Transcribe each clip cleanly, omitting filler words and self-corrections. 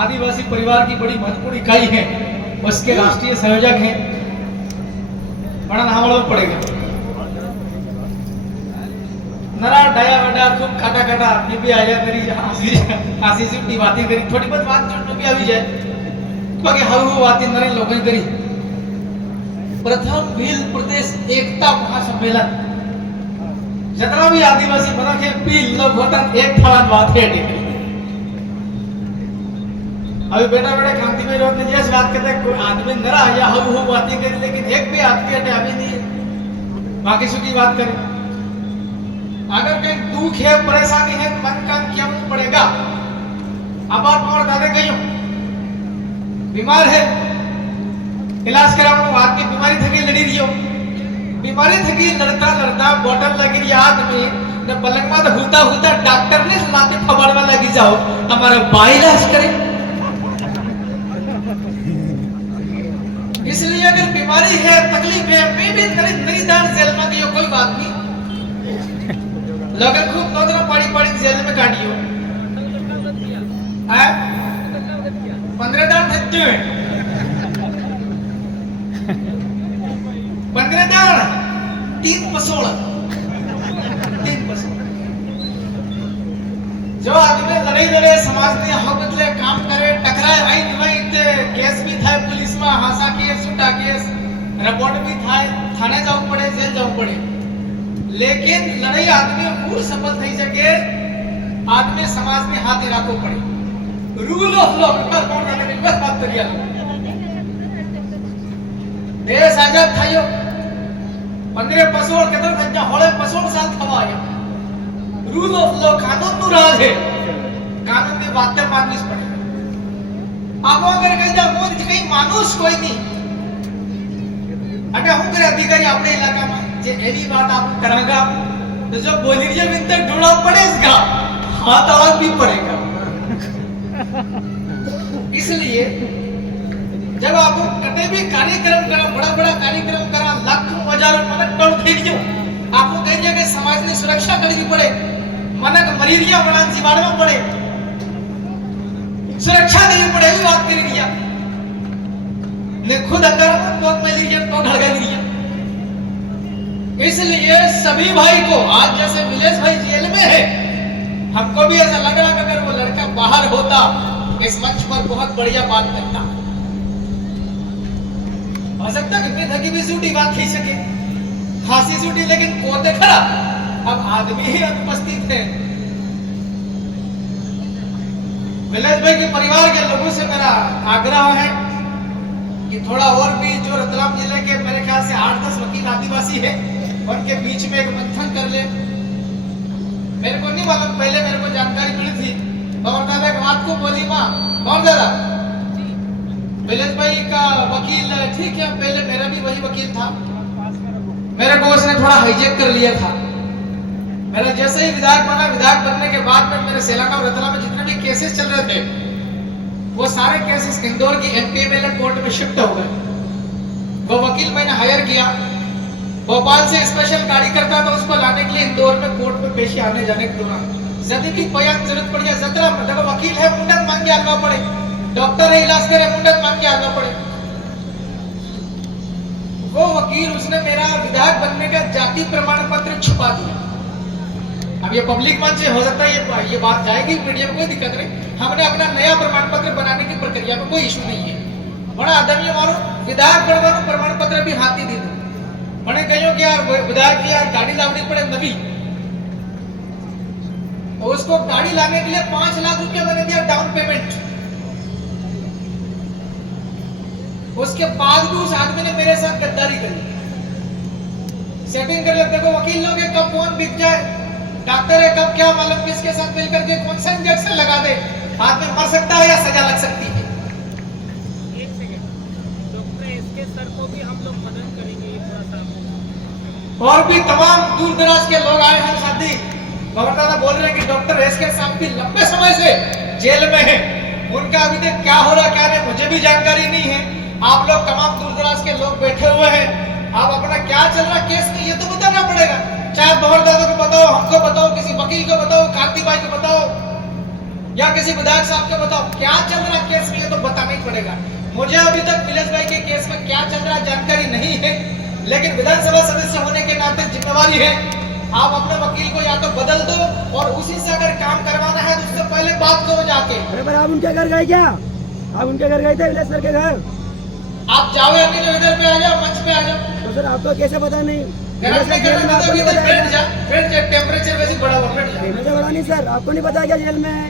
आदिवासी परिवार की बड़ी महत्वपूर्ण इकाई है, उसके राष्ट्रीय संयोजक हैं। बड़ा नाम वाला पड़ेगा। नरा डाया बड़ा खूब काटा काटा आपने भी आया करी, हंसी से बातें करी, थोड़ी बहुत बात जो भी आ जाए बाकी हाउ बातें नरे लोगों ने करी। प्रथम भील प्रदेश एकता महासम्मेलन जितना भी आदिवासी बना के भील लोग होता एक फलान बात है। अभी बेटा बेटा क्रांति में रोक ने जैसे बात करते कोई आदमी नरा या हाउ बातें करी, लेकिन एक भी आदमी हटे अभी नहीं बाकी सुखी बात करे। अगर कहीं दुख है परेशानी है मन का क्या पड़ेगा। अब आप और दादे कहीं बीमार है इलाज कराओ, आपकी बीमारी थकी लड़ी रही हो, बीमारी थकी लड़ता लड़ता बोतल लगी रही आदमी न पलंग में होता होता डॉक्टर ने लाके फबड़वा लगी जाओ हमारा बाई इलाज करे। इसलिए अगर बीमारी है तकलीफ है मैं भी नई दान जेल में दियो कोई बात नहीं, लगन खूब नोदरा पड़ी पड़ी जेल में काटियो 15 दान थत्ते 15 दान 3 पसोड़ जो आदमी लड़ाई लड़े समाज ने हक बदले काम करे टकराए आई निभाई ते केस भी था पुलिस में हासा केस सुटा केस रिपोर्ट भी था थाने जाऊ पड़े जेल जाऊ पड़े, लेकिन लड़ाई आदमी पूर्ण सफल થઈ શકે आदमी समाज में हाथ રાખવો पड़े। रूल ऑफ लॉ पर कौन जाने बस बात करिया देश आजाद થયો 15 પસોળ કેતર થયા હોળે પસોળ સાલ થવા આયા। रूल ऑफ लॉ कानून नु राज है, कानून ની વાતે માનવી જ પડે। આવો અગર કઈ જા મોન કઈ માનુસ કોઈ નહીં અટે હું કરે અધિકારી આપણે ઇલાકામાં જે એવી વાત આપ કરાંગા तो जो बोली रही है तक ढूंढना पड़ेगा, हाथ आवाज भी पड़ेगा। इसलिए जब आप कटे भी कार्यक्रम करा बड़ा बड़ा कार्यक्रम करा लाखों हजारों मनक कण થઈ ગયો आपको कहिए कि समाज ની सुरक्षा करनी पड़े, मनक मलेरिया बना जीवाणु पड़े सुरक्षा देनी पड़े ये बात करी रिया ने खुद अगर तो मलेरिया तो ढल गई। इसलिए सभी भाई को आज जैसे विलेश भाई जेल में है हमको भी ऐसा लग रहा कि अगर वो लड़का बाहर होता इस मंच पर बहुत बढ़िया बात करता, हो सकता कि थकी भी सूटी बात खी सके खांसी सूटी, लेकिन कोते खड़ा अब आदमी ही अनुपस्थित है। विलेश भाई के परिवार के लोगों से मेरा आग्रह है कि थोड़ा और भी जो रतलाम जिले के मेरे ख्याल से 8-10 वकील आदिवासी है उनके बीच में एक मंथन कर ले। मेरे को नहीं मालूम, पहले मेरे को जानकारी मिली थी और तब एक बात को बोली माँ कौन दादा विलेश भाई का वकील ठीक है, पहले मेरा भी वही वकील था, मेरे को उसने थोड़ा हाईजैक कर लिया था। मेरा जैसे ही विधायक बना, विधायक बनने के बाद में मेरे सेलाना और रतला में जितने भी केसेस चल रहे थे वो सारे केसेस इंदौर की एमपीएमएल कोर्ट में शिफ्ट हो गए। वो वकील मैंने हायर किया, भोपाल से स्पेशल गाड़ी करता था उसको लाने के लिए इंदौर में कोर्ट में पेशी आने जाने के दौरान यदि भी कोई जरूरत पड़ जाए जतरा मतलब वकील है मुंडन मांग के आना पड़े, डॉक्टर है इलाज करे मुंडन मांग के आना पड़े। वो वकील उसने मेरा विधायक बनने का जाति प्रमाण पत्र छुपा दिया। अब ये पब्लिक मंच से हो सकता है ये बात जाएगी मीडिया में, कोई दिक्कत नहीं, हमने अपना नया प्रमाण पत्र बनाने की प्रक्रिया में कोई इशू नहीं है। बड़ा आदरणीय मारो विधायक बनवानो प्रमाण पत्र भी हाथी दे दो મને કહ્યું कि यार विधायक की यार गाड़ी लानी पड़े नवी, और उसको गाड़ी लाने के लिए 5 लाख रुपया मैंने दिया डाउन पेमेंट। उसके बाद भी उस आदमी ने मेरे साथ गद्दारी करी, सेटिंग कर लेते को वकील लोग कब कौन बिक जाए, डॉक्टर है कब क्या मालूम किसके साथ मिलकर के कौन सा इंजेक्शन लगा दे, आदमी मर सकता है या सजा लग सकती है। और भी तमाम दूर दराज के लोग आए हैं साथी बाबा बोल रहे हैं कि डॉक्टर एस के साहब भी लंबे समय से जेल में है, उनका अभी तक क्या हो रहा क्या नहीं मुझे भी जानकारी नहीं है। आप लोग तमाम दूर दराज के लोग बैठे हुए हैं, आप अपना क्या चल रहा केस में ये तो बताना पड़ेगा, चाहे बहर दादा को बताओ, हमको बताओ, किसी वकील को बताओ, कांति भाई को बताओ या किसी विधायक साहब को बताओ क्या चल रहा केस पड़ेगा। मुझे अभी तक नीलेश भाई के केस में क्या चल रहा है जानकारी नहीं है, लेकिन विधानसभा सदस्य होने के नाते जिम्मेवारी है, आप अपने वकील को या तो बदल दो और उसी से अगर काम करवाना है तो उससे पहले बात करो जाके। अरे पर आप उनके घर गए क्या? आप उनके घर गए थे विलास सर के घर? आप जाओ या नहीं, इधर पे आ जाओ, मंच पे आ जाओ। तो सर आपको कैसे पता नहीं? टेम्परेचर वैसे बढ़ा हुआ, बैठ जाओ। मुझे बड़ा नहीं सर, आपको नहीं पता क्या जेल में है?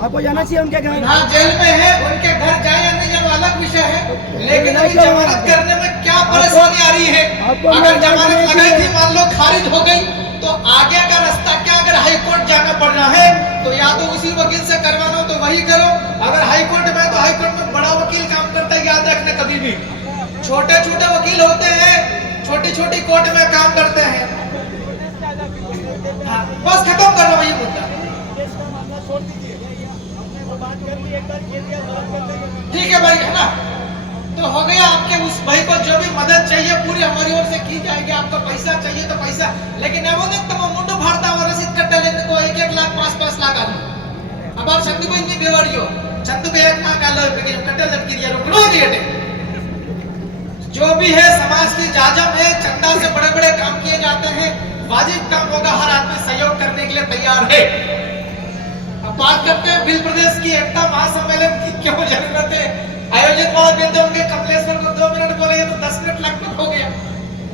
आपको जाना चाहिए उनके घर। हाँ जेल में है, उनके घर जाए या नहीं जाए वो अलग विषय है, लेकिन अभी जमानत करने में क्या परेशानी आ रही है? अगर जमानत लगाई थी मान लो खारिज हो गई तो आगे का रास्ता क्या? अगर हाई कोर्ट जाना पड़ना है तो या तो उसी वकील से करवाना तो वही करो, अगर हाई कोर्ट में तो हाई कोर्ट में बड़ा वकील काम करता है, याद रखना कभी भी। छोटे छोटे वकील होते हैं, छोटी छोटी कोर्ट में काम करते हैं। हाँ, बस खत्म करो वही मुद्दा। ठीक है भाई, है ना? तो हो गया, आपके उस भाई को जो भी मदद चाहिए पूरी हमारी ओर से की जाएगी। आपको पैसा चाहिए तो पैसा, लेकिन वो देखता मुंडू फाड़ता हुआ रसीद कट्टा लेने को 1-1 लाख 5-5 लाख आलू। अब आप चंदू भाई नहीं बेवाड़ियो, चंदू भाई 1 लाख आलू कट्टा लटकी दिया, रुकनो दिए। जो भी है समाज की जाजम है, चंदा से बड़े बड़े काम किए जाते हैं, वाजिब काम होगा, हर आदमी सहयोग करने के लिए तैयार है। अब बात करते हैं बिल प्रदेश की एकता महासम्मेलन की क्यों जरूरत है? आयोजित महाविद्यालय होंगे, कमलेश्वर को 2 मिनट बोले तो 10 मिनट लगभग हो गया,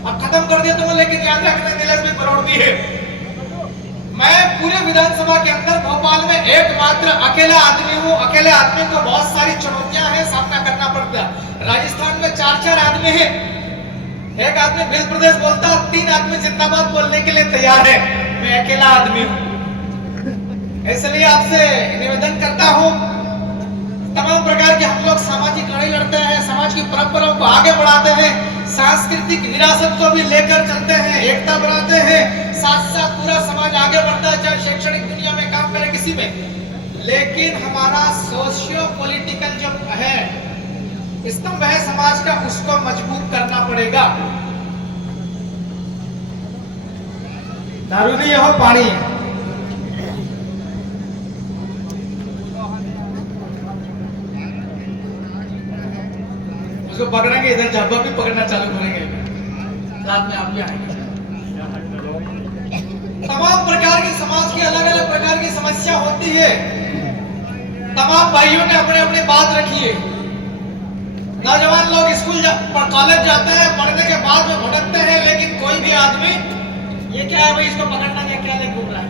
अब खत्म कर दिया तो, लेकिन याद रखना नीलेश भी बरौड़ दी है। मैं पूरे विधानसभा के अंदर भोपाल में एकमात्र अकेला आदमी हूँ। अकेले आदमी को बहुत सारी चुनौतियां हैं, सामना करना पड़ता है। राजस्थान में 4-4 आदमी हैं, एक आदमी बिल प्रदेश बोलता है, 3 आदमी जिंदाबाद बोलने के लिए तैयार है, मैं अकेला आदमी हूँ। इसलिए आपसे निवेदन करता हूँ, तमाम प्रकार के हम लोग सामाजिक लड़ाई लड़ते हैं, समाज की परंपराओं को आगे बढ़ाते हैं, सांस्कृतिक विरासत को भी लेकर चलते हैं, एकता बनाते हैं, साथ साथ पूरा समाज आगे बढ़ता है, चाहे शैक्षणिक दुनिया में काम करे किसी में, लेकिन हमारा सोशियो पॉलिटिकल जो है स्तंभ है समाज का, उसको मजबूत करना पड़ेगा। दारू नहीं हो, पानी है। उसको पकड़ेंगे, इधर जब्बा भी पकड़ना चालू करेंगे, साथ में आप भी आएंगे। तमाम प्रकार की समाज की अलग अलग प्रकार की समस्या होती है, तमाम भाइयों ने अपने अपनी बात रखी है। नौजवान लोग स्कूल कॉलेज जाते हैं, पढ़ने के बाद में भटकते हैं, लेकिन कोई भी आदमी ये क्या है भाई, इसको पकड़ना क्या ले घूम रहा है?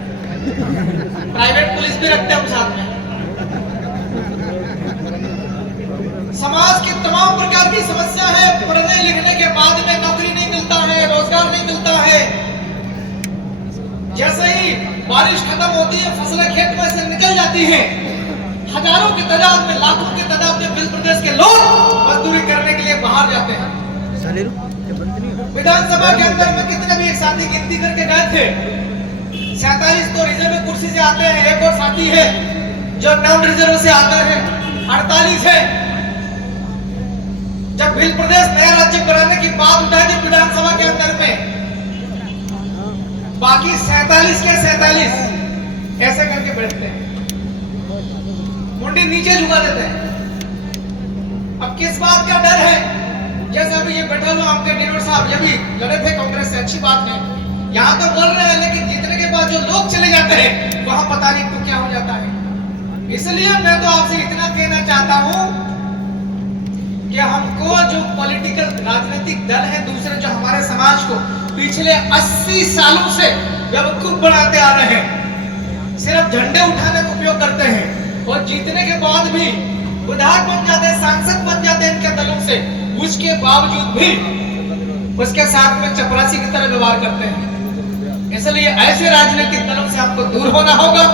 प्राइवेट पुलिस भी रखते हैं हम साथ में। समाज की तमाम प्रकार की समस्या है, पढ़ने लिखने के बाद में नौकरी नहीं मिलता है, रोजगार नहीं मिलता है। जैसे ही बारिश खत्म होती है, फसलें खेत में से निकल जाती हैं, हजारों की तादाद में, लाखों की तादाद में बिल प्रदेश के लोग मजदूरी करने के लिए बाहर जाते हैं। विधानसभा के अंदर में कितने भी एक साथी गिनती करके गए थे, 47 तो रिजर्व कुर्सी से आते हैं, एक और साथी है जो नॉन रिजर्व से आते हैं, 48 है। जब बिल प्रदेश नया राज्य बनाने की बात उठाई थी विधानसभा के अंदर में, बाकी 47 के 47 ऐसे करके बैठते हैं, मुंडी नीचे झुका देते हैं। अब किस बात का डर है? जैसे अभी ये बैठा हुआ आपके डिनोर साहब, ये भी लड़े थे कांग्रेस से, अच्छी बात है, यहाँ तो बोल रहे हैं, लेकिन जीतने के बाद जो लोग चले जाते हैं वहां पता नहीं तो क्या हो जाता है। इसलिए मैं तो आपसे इतना कहना चाहता हूं कि हमको जो पॉलिटिकल राजनीतिक दल है दूसरे, जो हमारे समाज को पिछले 80 सालों से बेवकूफ बनाते आ रहे हैं, सिर्फ झंडे उठाने का उपयोग करते हैं और जीतने के बाद भी विधायक बन जाते हैं, सांसद बन जाते हैं इनके दलों से, उसके बावजूद भी उसके साथ में चपरासी की तरह व्यवहार करते हैं। इसलिए ऐसे राजनीतिक दलों से आपको दूर होना होगा।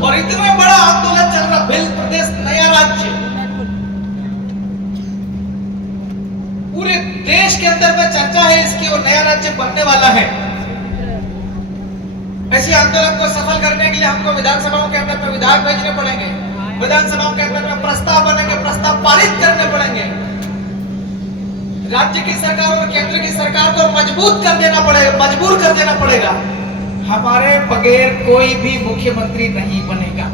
और इतना बड़ा आंदोलन चल रहा, बिल प्रदेश नया राज्य, पूरे देश के अंदर में चर्चा है इसकी, और नया राज्य बनने वाला है। ऐसे आंदोलन को सफल करने के लिए हमको विधानसभाओं के अंदर में विधायक भेजने पड़ेंगे, विधानसभाओं के अंदर में प्रस्ताव बनेंगे, प्रस्ताव पारित करने पड़ेंगे, राज्य की सरकार और केंद्र की सरकार को मजबूत कर देना पड़ेगा, मजबूर कर देना पड़ेगा। हमारे बगैर कोई भी मुख्यमंत्री नहीं बनेगा।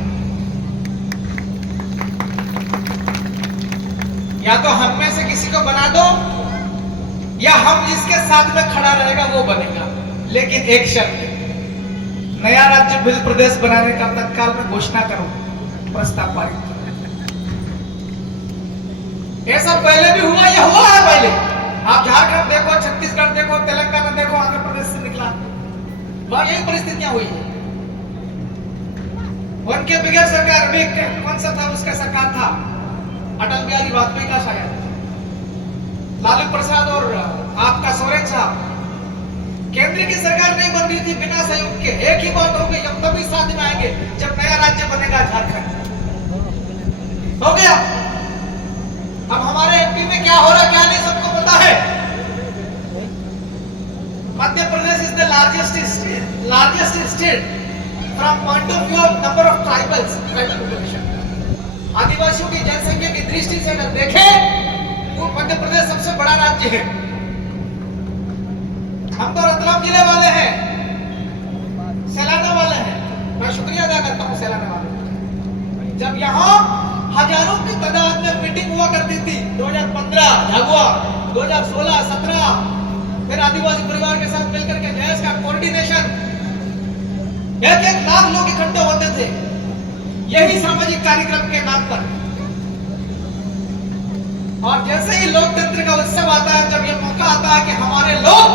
या तो हम में से किसी को बना दो या हम जिसके साथ में खड़ा रहेगा वो बनेगा, लेकिन एक शर्त, नया राज्य बिल प्रदेश बनाने का तत्काल में घोषणा करो, प्रस्ताव पारित करो। ये सब पहले भी हुआ, ये हुआ है पहले। आप झारखंड देखो, छत्तीसगढ़ देखो, तेलंगाना देखो, आंध्र प्रदेश से निकला, वहां यही परिस्थितियां हुई है। उनके बगैर सरकार अभी कौन सा था, उसका सरकार था अटल बिहारी वाजपेयी का, शायद लालू प्रसाद और आपका सोरेन साहब। केंद्र की सरकार नहीं बन रही थी बिना सहयोग के। एक ही बात हो गई, हम तभी साथ में आएंगे जब नया राज्य बनेगा झारखंड। हो गया। अब हमारे एमपी में क्या हो रहा है क्या नहीं सबको पता है। Madhya Pradesh is the largest state from point of view of number of tribal population. आदिवासियों की जनसंख्या की दृष्टि से अगर देखें तो मध्य प्रदेश सबसे बड़ा राज्य है। हम तो रतलाम जिले वाले हैं, सैलाना वाले हैं। मैं शुक्रिया अदा करता हूँ सैलाना वाले। जब यहाँ हजारों की तादाद में मीटिंग हुआ करती थी 2015 झाबुआ, 2016, 17, फिर आदिवासी परिवार के साथ मिलकर के जयस का कोऑर्डिनेशन, 1-1 लाख लोग इकट्ठे होते थे यही सामाजिक कार्यक्रम के नाम पर। और जैसे ही लोकतंत्र का उत्सव आता है, जब ये मौका आता है कि हमारे लोग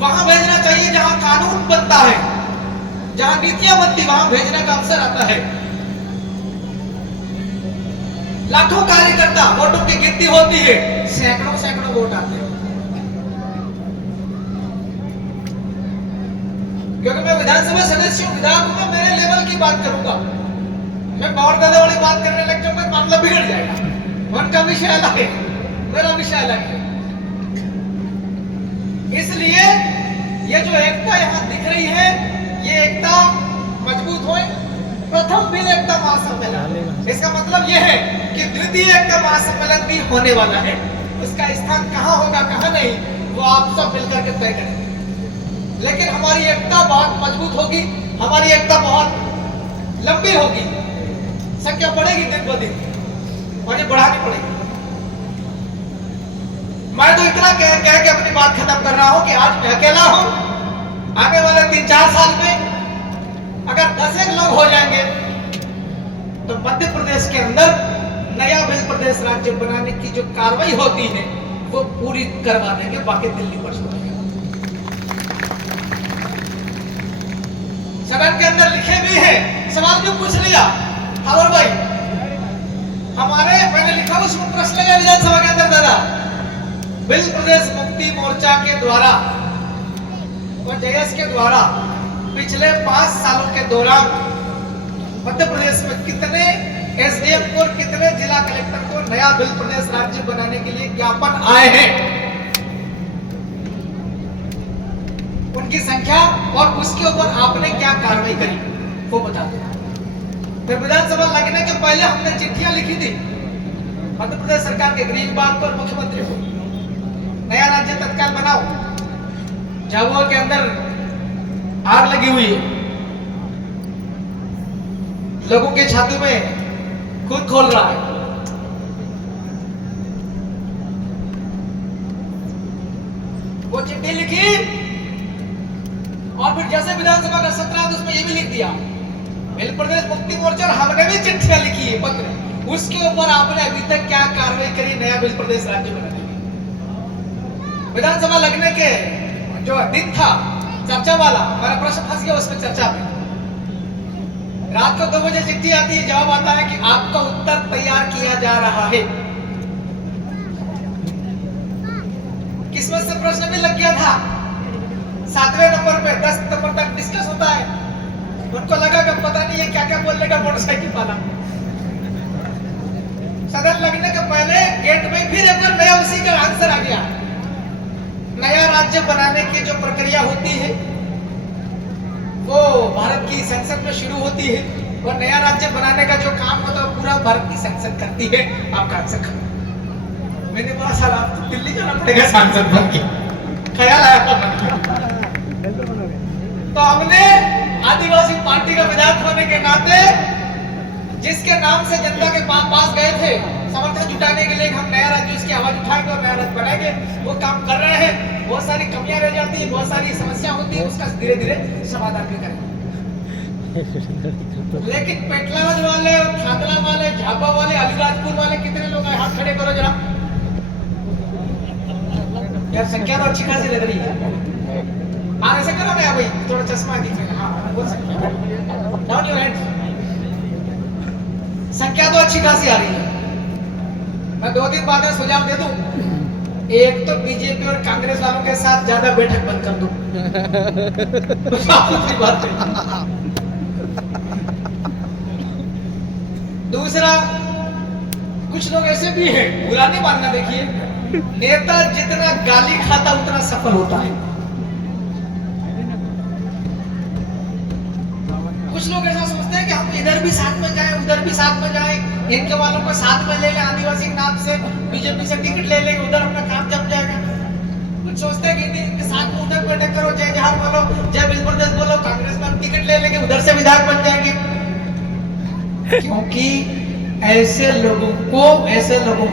वहां भेजना चाहिए जहां कानून बनता है, जहां नीतियां बनती, वहां भेजने का अवसर आता है। लाखों कार्यकर्ता, वोटों की गिनती होती है, सैकड़ों वोट आते हैं। क्योंकि मैं विधानसभा सदस्य हूं, विधायक में मेरे लेवल की बात करूंगा। मैं पावर दादा वाली बात करने लग जाऊंगा, मामला बिगड़ जाएगा। उनका विषय अलग है, मेरा विषय अलग है। इसलिए ये जो एकता यहाँ दिख रही है, ये एकता मजबूत हो। प्रथम बिल एकता महासम्मेलन, इसका मतलब ये है कि द्वितीय एकता महासम्मेलन भी होने वाला है। उसका स्थान कहाँ होगा कहाँ नहीं, वो आप सब मिलकर के तय करेंगे। लेकिन हमारी एकता बहुत मजबूत होगी, हमारी एकता बहुत लंबी होगी। संख्या बढ़ेगी दिन ब दिन, और ये बढ़ानी पड़ेगी। मैं तो इतना कह के अपनी बात खत्म कर रहा हूं कि आज मैं अकेला हूं। आने वाले 3-4 साल में अगर 10 लोग हो जाएंगे तो मध्य प्रदेश के अंदर नया बिल प्रदेश राज्य बनाने की जो कार्रवाई होती है वो पूरी करवा देंगे। बाकी दिल्ली पर छोड़ेंगे। सदन के अंदर लिखे भी है, सवाल भी पूछ लिया और भाई हमारे, मैंने लिखा उसमें प्रश्न लगा विधानसभा के अंदर दादा, बिल प्रदेश मुक्ति मोर्चा के द्वारा और जेएस के द्वारा पिछले 5 सालों के दौरान मध्य प्रदेश में कितने एसडीएम को, कितने जिला कलेक्टर को नया बिल प्रदेश राज्य बनाने के लिए ज्ञापन आए हैं, उनकी संख्या और उसके ऊपर आपने क्या कार्रवाई करी वो बता दो। फिर विधानसभा लगने के पहले हमने चिट्ठियां लिखी थी मध्य प्रदेश सरकार के गृह विभाग और मुख्यमंत्री को, नया राज्य तत्काल बनाओ। झाबुआ के अंदर आग लगी हुई है, लोगों के छाती में खून खोल रहा है। वो चिट्ठी लिखी और फिर जैसे विधानसभा का सत्र है उसमें ये भी लिख दिया बिल प्रदेश मुक्ति मोर्चा, हमने भी चिट्ठियां लिखी है पत्र, उसके ऊपर आपने अभी तक क्या कार्रवाई करी नया बिल प्रदेश राज्य बनाने की। विधानसभा लगने के जो दिन था चर्चा वाला, हमारा प्रश्न फंस गया उसमें चर्चा में। रात को 2 बजे चिट्ठी आती है, जवाब आता है कि आपका उत्तर तैयार किया जा रहा है। किस्मत से प्रश्न भी लग गया था। 7वें नंबर पे 10 नंबर तक डिस्कस होता है। उनको लगा कि पता नहीं है क्या क्या बोलने का मोटरसाइकिल वाला। सदन लगने के पहले गेट में फिर एक बार नया उसी का आंसर आ गया। नया राज्य बनाने की जो प्रक्रिया होती है वो भारत की संसद में शुरू होती है, और नया राज्य बनाने का जो काम होता है पूरा भारत की संसद करती है। आपका आंसर खत्म। मैंने बोला साल आप तो दिल्ली जाना पड़ेगा सांसद बन के, ख्याल आया। तो हमने आदिवासी पार्टी का विधायक होने के नाते जिसके नाम से जनता के पास गए थे, समर्थन जुटाने के लिए हम नया राज्य उसकी आवाज उठाएंगे और नया राज्य बनाएंगे, वो काम कर रहे हैं। बहुत सारी कमियां रह जाती है, बहुत सारी समस्या होती है, उसका धीरे धीरे समाधान भी करेंगे। लेकिन पेटलावद वाले, खादला वाले, झाबा वाले, अलीराजपुर वाले कितने लोग हैं? हाथ खड़े करो जरा। यार संख्या तो अच्छी खासी लग रही है। हाँ ऐसे करो ना भाई, थोड़ा चश्मा दिखे। हाँ बोल सकते, डाउन योर हेड। संख्या तो अच्छी खासी आ रही है। मैं 2-3 बातें सुझाव दे दूं। एक तो बीजेपी और कांग्रेस वालों के साथ ज्यादा बैठक बंद कर दूं। दूसरी बात है। दूसरा, कुछ लोग ऐसे भी हैं, बुरा नहीं मानना, देखिए नेता जितना गाली खाता उतना सफल होता है। कुछ लोग ऐसा सोचते हैं कि हम इधर भी साथ में जाएं, उधर भी साथ में जाएं, इनके वालों को साथ में ले लें, आदिवासी के नाम से बीजेपी से टिकट ले लेंगे, उधर अपना काम जम जाएगा। कुछ सोचते हैं कि इनके साथ में उधर बैठक करो, जय जहां बोलो, जय बिल प्रदेश बोलो, कांग्रेस में टिकट ले लेंगे, उधर से विधायक बन जाएंगे। क्योंकि ऐसे लोगों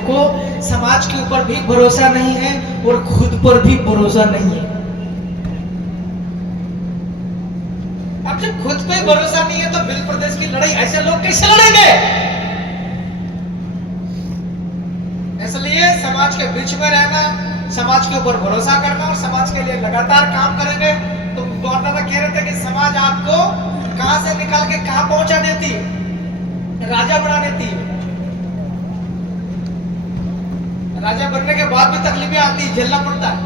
को समाज के ऊपर भी भरोसा नहीं है और खुद पर भी भरोसा नहीं है। अब जब खुद पे भरोसा नहीं है तो बिल प्रदेश की लड़ाई ऐसे लोग कैसे लड़ेंगे? इसलिए समाज के बीच में रहना, समाज के ऊपर भरोसा करना और समाज के लिए लगातार काम करेंगे। तो गौरव कह रहे थे कि समाज आपको कहां से निकाल के कहां पहुंचा देती है, राजा बना देती है। राजा बनने के बाद भी तकलीफें आती, झेलना पड़ता है।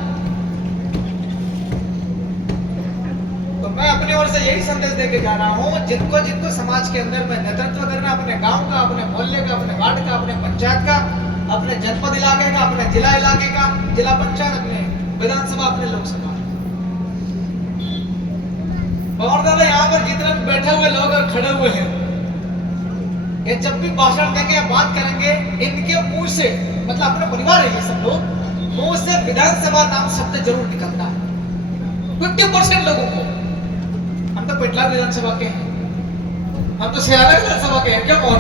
तो मैं अपनी ओर से यही संदेश देके जा रहा हूं, जिनको समाज के अंदर में नेतृत्व करना, अपने गांव का, अपने मोहल्ले का, अपने वार्ड का, अपने पंचायत का, अपने जनपद इलाके का, अपने जिला इलाके का, जिला पंचायत, अपने विधानसभा, अपने लोकसभा। और दादा यहाँ पर जितने बैठे हुए लोग और खड़े हुए हैं, ये जब भी भाषण देंगे या बात करेंगे, इनके मुंह से, मतलब अपना परिवार है ये सब लोग, मुंह से विधानसभा नाम शब्द जरूर निकलता है। 50% लोगों को। हम तो पेटला विधानसभा के हैं, हम तो सियाला विधानसभा के हैं, क्या और